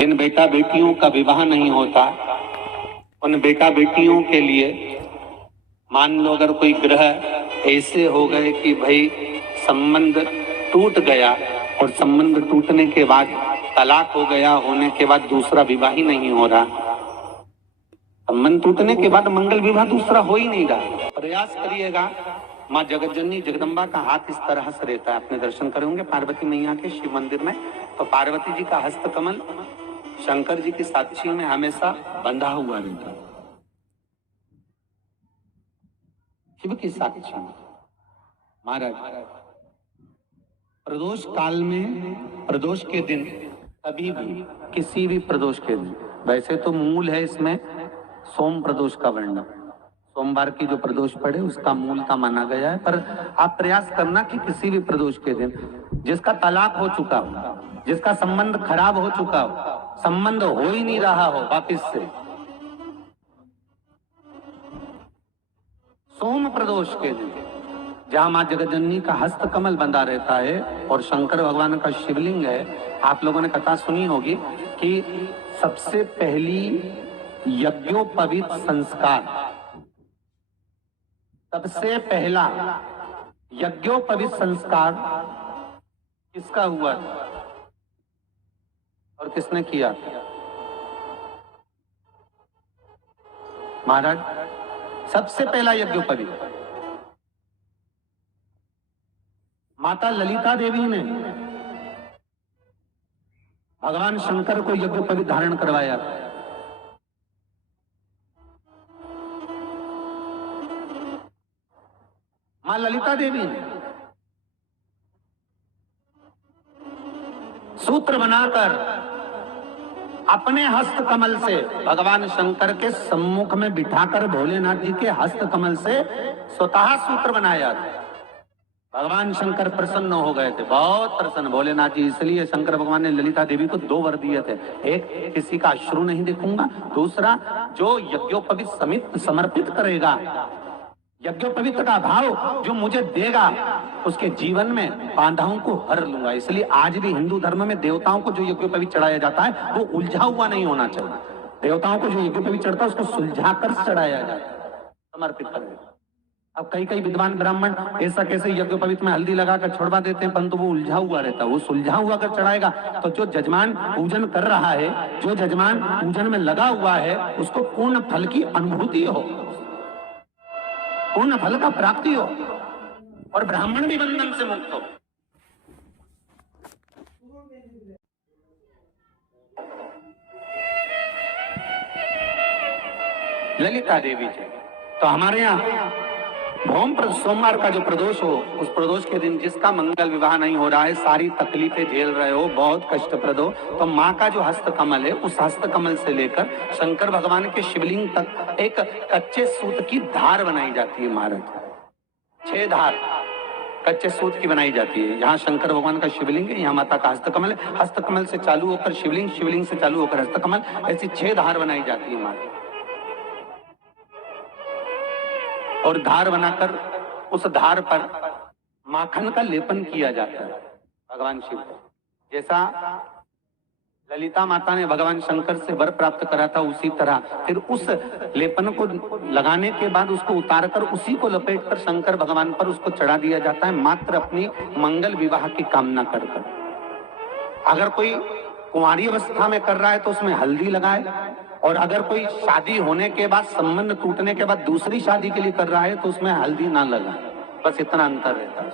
जिन बेटा बेटियों का विवाह नहीं होता उन बेटा बेटियों के लिए मान लो अगर कोई ग्रह ऐसे हो गए कि भाई संबंध टूट गया और संबंध टूटने के बाद तलाक हो गया, होने के बाद दूसरा विवाह ही नहीं हो रहा, संबंध टूटने के बाद मंगल विवाह दूसरा हो ही नहीं रहा, प्रयास करिएगा। माँ जगतजननी जगदम्बा का हाथ इस तरह से रहता है, अपने दर्शन करेंगे पार्वती मैया के शिव मंदिर में, तो पार्वती जी का हस्त कमल शंकर जी की साक्षी में हमेशा बंधा हुआ रहता है, शिव की साक्षी में। महाराज प्रदोष काल में, प्रदोष के दिन, कभी भी किसी भी प्रदोष के दिन, वैसे तो मूल है इसमें सोम प्रदोष का वर्णन, सोमवार की जो प्रदोष पड़े उसका मूल का माना गया है, पर आप प्रयास करना कि किसी भी प्रदोष के दिन जिसका तलाक हो चुका हो, जिसका संबंध खराब हो चुका हो, संबंध हो ही नहीं रहा हो वापिस से, सोम प्रदोष के दिन जहां मां जगतजननी का हस्त कमल बंधा रहता है और शंकर भगवान का शिवलिंग है। आप लोगों ने कथा सुनी होगी कि सबसे पहली यज्ञोपवीत संस्कार, सबसे पहला यज्ञोपवीत संस्कार किसका हुआ और किसने किया? महाराज सबसे पहला यज्ञोपवीत माता ललिता देवी ने भगवान शंकर को यज्ञोपवीत धारण करवाया। मां ललिता देवी ने सूत्र बनाकर अपने हस्त कमल से भगवान शंकर के सम्मुख में बिठाकर भोलेनाथ जी के हस्त कमल से स्वतः सूत्र बनाया। भगवान शंकर प्रसन्न हो गए थे, बहुत प्रसन्न भोलेनाथ जी। इसलिए शंकर भगवान ने ललिता देवी को 2 वर दिए थे, एक किसी का अश्रु नहीं देखूंगा, दूसरा जो यज्ञोपवीत समित समर्पित करेगा, यज्ञोपवीत का भाव जो मुझे देगा उसके जीवन में बाधाओं को हर लूंगा। इसलिए आज भी हिंदू धर्म में देवताओं को जो यज्ञोपवीत चढ़ाया जाता है वो उलझा हुआ नहीं होना चाहिए। देवताओं को जो यज्ञोपवीत चढ़ता है उसको सुलझा कर चढ़ाया जाता है, समर्पित करेगा। अब कई विद्वान ब्राह्मण ऐसा कैसे यज्ञोपवीत में हल्दी लगाकर छोड़वा देते हैं, परंतु वो उलझा हुआ रहता है, वो सुलझा हुआ कर चढ़ाएगा तो जो जजमान पूजन कर रहा है, जो जजमान पूजन में लगा हुआ है, उसको पूर्ण फल की अनुभूति हो, पूर्ण फल का प्राप्ति हो और ब्राह्मण भी बंधन से मुक्त हो। ललिता देवी जी, तो हमारे यहाँ भौम सोमवार का जो प्रदोष हो, उस प्रदोष के दिन जिसका मंगल विवाह नहीं हो रहा है, सारी तकलीफें झेल रहे हो, बहुत कष्टप्रद हो, तो माँ का जो हस्त कमल है, उस हस्त कमल से लेकर शंकर भगवान के शिवलिंग तक एक कच्चे सूत की धार बनाई जाती है। महाराज 6 धार कच्चे सूत की बनाई जाती है। यहाँ शंकर भगवान का शिवलिंग है, यहाँ माता का हस्तकमल है, हस्तकमल से चालू होकर शिवलिंग, शिवलिंग से चालू होकर हस्तकमल, ऐसी 6 धार बनाई जाती है माता। और धार बनाकर उस धार पर माखन का लेपन किया जाता है भगवान शिव को। जैसा ललिता माता ने भगवान शंकर से वर प्राप्त करा था, उसी तरह फिर उस लेपन को लगाने के बाद उसको उतारकर उसी को लपेटकर शंकर भगवान पर उसको चढ़ा दिया जाता है, मात्र अपनी मंगल विवाह की कामना कर। अगर कोई कुंवारी अवस्था में कर रहा है तो उसमें हल्दी लगाए, और अगर कोई शादी होने के बाद, संबंध टूटने के बाद दूसरी शादी के लिए कर रहा है तो उसमें हल्दी ना लगाए, बस इतना अंतर रहता है।